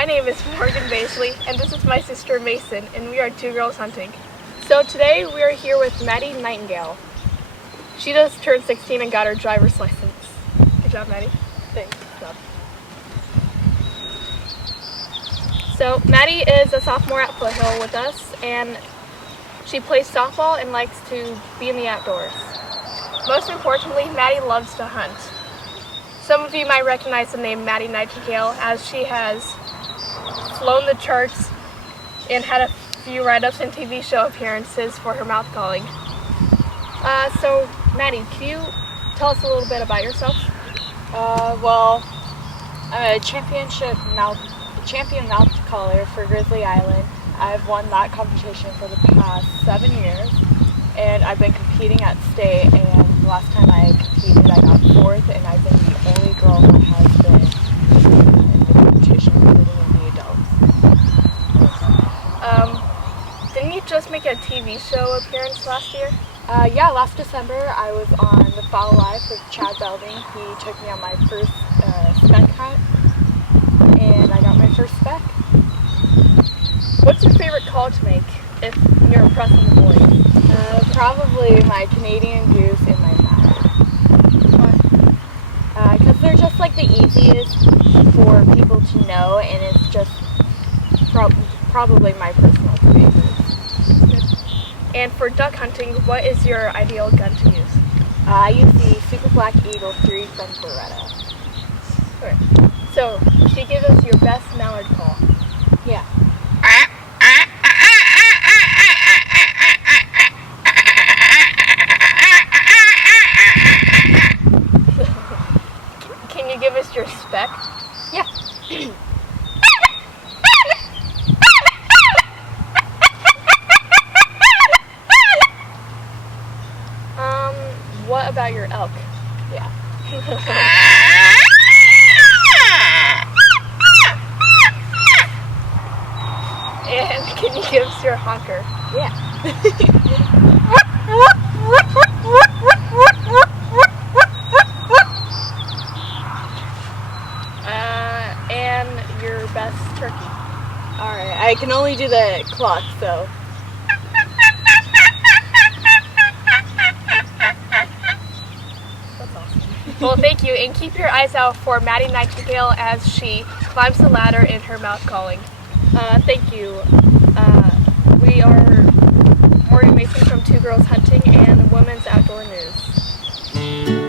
my name is Morgan Baisley, and this is my sister Mason, and we are Two Girls Hunting. So today we are here with Maddie Knightingale. She just turned 16 and got her driver's license. Good job, Maddie. Thanks. Good job. So Maddie is a sophomore at Foothill with us, and she plays softball and likes to be in the outdoors. Most importantly, Maddie loves to hunt. Some of you might recognize the name Maddie Knightingale, as she has flown the charts and had a few write-ups and TV show appearances for her mouth calling. So Maddie, can you tell us a little bit about yourself? Well, I'm a champion mouth caller for Grizzly Island. I've won that competition for the past 7 years, and I've been competing at state, and the last time I competed I got 4th, and I've been the only girl that has been in the competition other than the adults. Didn't you just make a TV show appearance last year? Yeah, last December I was on The Foul Life with Chad Belding. He took me on my first spec hunt, and I got my first spec. What's your favorite call to make if you're impressing the boys? Probably my Canadian goose and my mallard. Why? Because they're just like the easiest for people to know, and it's just probably my personal favorite. And for duck hunting, what is your ideal gun to use? I use the Super Black Eagle 3 from Beretta. Okay. So, can you give us your best mallard call? Yeah. Can you give us your spec? Yeah. What about your elk? Yeah. And can you give us your honker? Yeah. And your best turkey? Alright, I can only do the cluck, so. That's awesome. Well, thank you, and keep your eyes out for Maddie Knightingale as she climbs the ladder in her mouth calling. Thank you. We are Morgan Mason from Two Girls Hunting and Women's Outdoor News.